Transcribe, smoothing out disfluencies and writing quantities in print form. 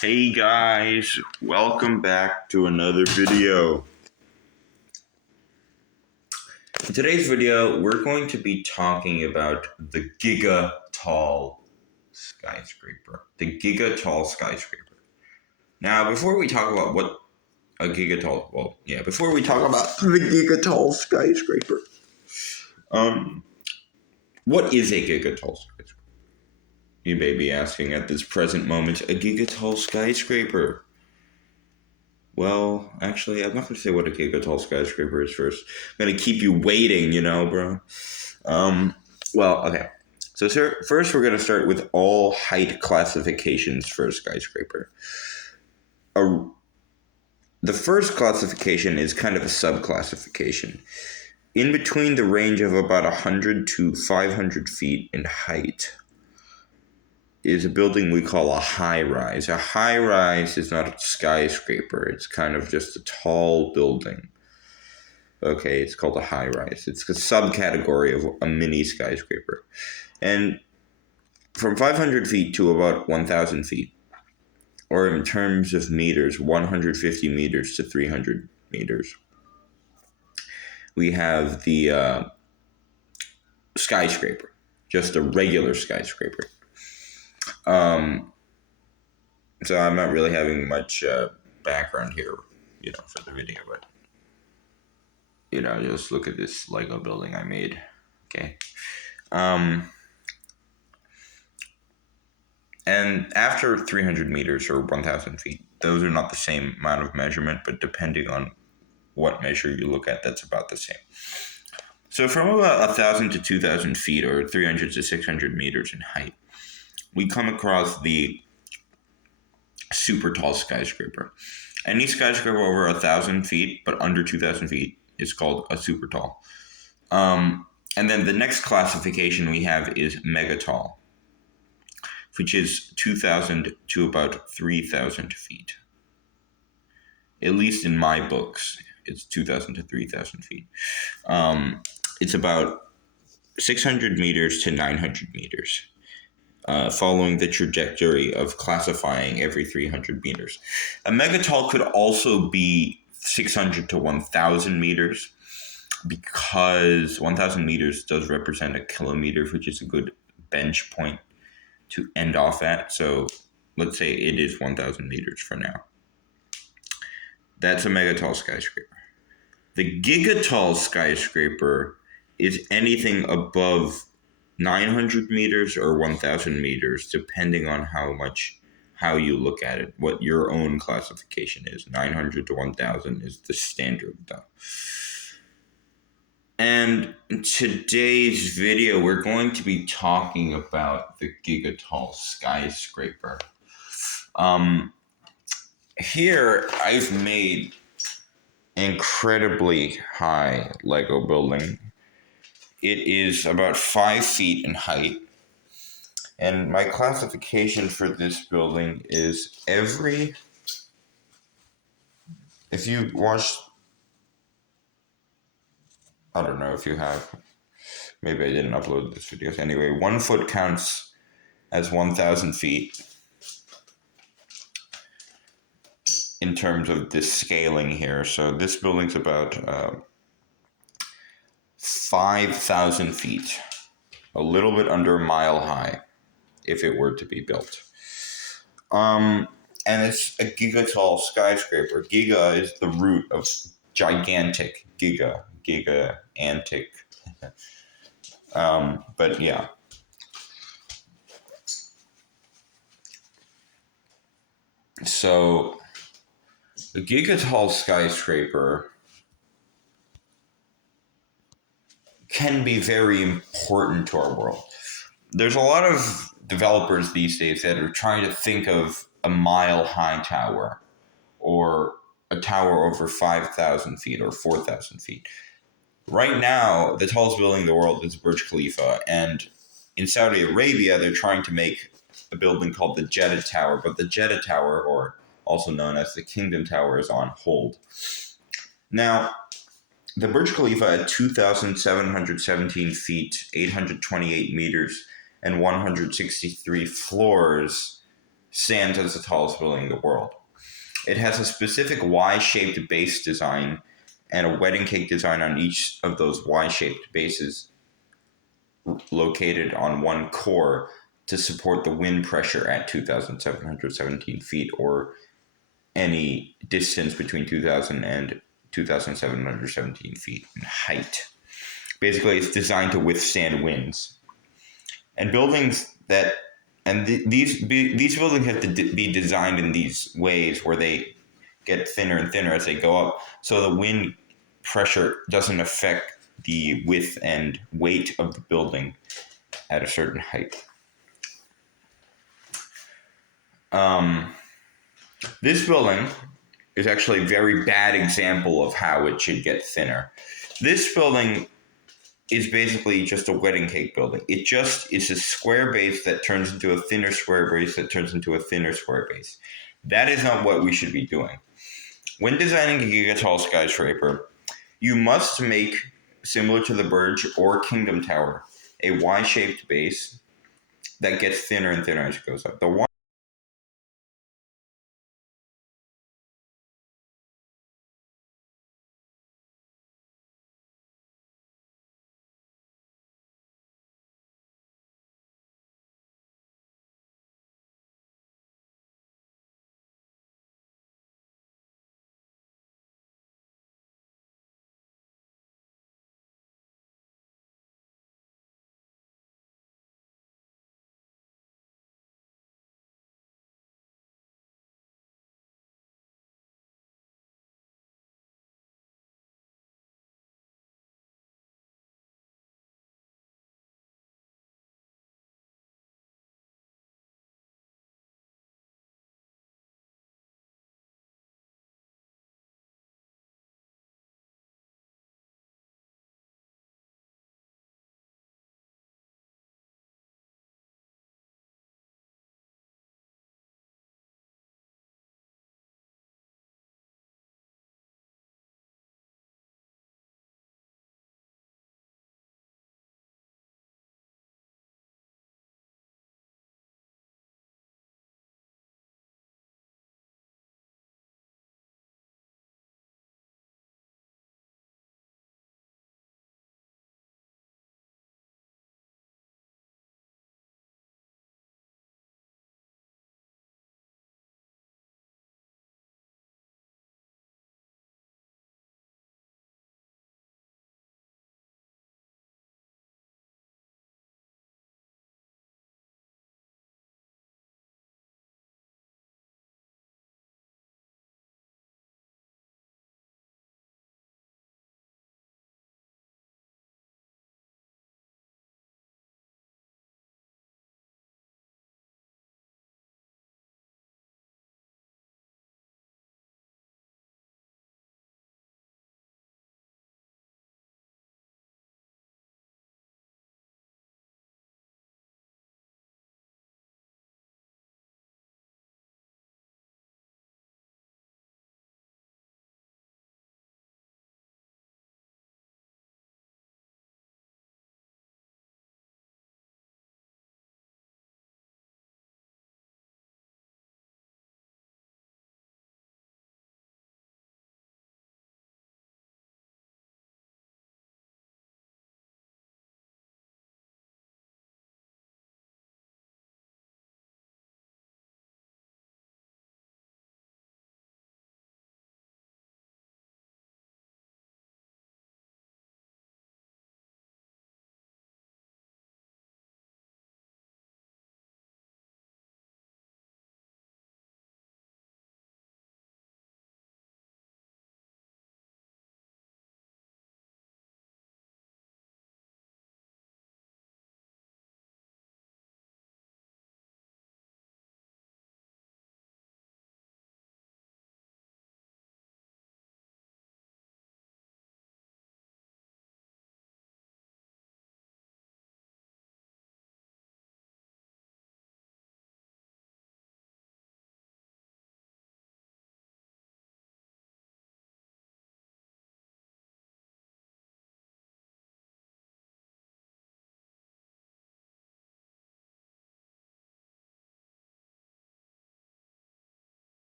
Hey guys, welcome back to another video. In today's video, we're going to be talking about the gigatall skyscraper. The gigatall skyscraper. Now, before we talk about what before we talk about the gigatall skyscraper, what is a gigatall skyscraper? You may be asking at this present moment, a gigatall skyscraper. Well, actually, I'm not going to say what a gigatall skyscraper is first. I'm going to keep you waiting, bro. Okay. So, first we're going to start with all height classifications for a skyscraper. The first classification is kind of a sub-classification. In between the range of about 100 to 500 feet in height is a building we call a high-rise. A high-rise is not a skyscraper. It's kind of just a tall building. Okay, it's called a high-rise. It's a subcategory of a mini skyscraper. And from 500 feet to about 1,000 feet, or in terms of meters, 150 meters to 300 meters, we have the skyscraper, just a regular skyscraper. So I'm not really having much background here, for the video, but just look at this Lego building I made. Okay. And after 300 meters or 1,000 feet, those are not the same amount of measurement, but depending on what measure you look at, that's about the same. So from about 1,000 to 2,000 feet or 300 to 600 meters in height, we come across the super tall skyscraper. Any skyscraper over 1,000 feet but under 2,000 feet is called a super tall. And then the next classification we have is mega tall, which is 2,000 to about 3,000 feet. At least in my books, it's 2,000 to 3,000 feet. It's about 600 meters to 900 meters. Following the trajectory of classifying every 300 meters. A megatall could also be 600 to 1,000 meters because 1,000 meters does represent a kilometer, which is a good bench point to end off at. So let's say it is 1,000 meters for now. That's a megatall skyscraper. The gigatall skyscraper is anything above 900 meters or 1,000 meters, depending on how you look at it, what your own classification is. 900 to 1,000 is the standard, though. And in today's video, we're going to be talking about the gigatall skyscraper. Here, I've made incredibly high Lego building. It is about 5 feet in height. And my classification for this building is if you watched, I don't know if you have, maybe I didn't upload this video. Anyway, 1 foot counts as 1,000 feet in terms of this scaling here. So this building's about 5,000 feet, a little bit under a mile high, if it were to be built. And it's a gigatall skyscraper. Giga is the root of gigantic. Gigantic. But yeah. So the gigatall skyscraper can be very important to our world. There's a lot of developers these days that are trying to think of a mile-high tower or a tower over 5,000 feet or 4,000 feet. Right now, the tallest building in the world is Burj Khalifa, and in Saudi Arabia, they're trying to make a building called the Jeddah Tower, but the Jeddah Tower, or also known as the Kingdom Tower, is on hold. Now, the Burj Khalifa at 2,717 feet, 828 meters, and 163 floors stands as the tallest building in the world. It has a specific Y-shaped base design and a wedding cake design on each of those Y-shaped bases located on one core to support the wind pressure at 2,717 feet, or any distance between 2,000 and 2,717 feet in height. Basically, it's designed to withstand winds. And buildings that these buildings have to be designed in these ways where they get thinner and thinner as they go up, so the wind pressure doesn't affect the width and weight of the building at a certain height. This building is actually a very bad example of how it should get thinner. This building is basically just a wedding cake building. It just is a square base that turns into a thinner square base that turns into a thinner square base. That is not what we should be doing. When designing a gigatall skyscraper, you must make, similar to the Burj or Kingdom Tower, a Y-shaped base that gets thinner and thinner as it goes up. The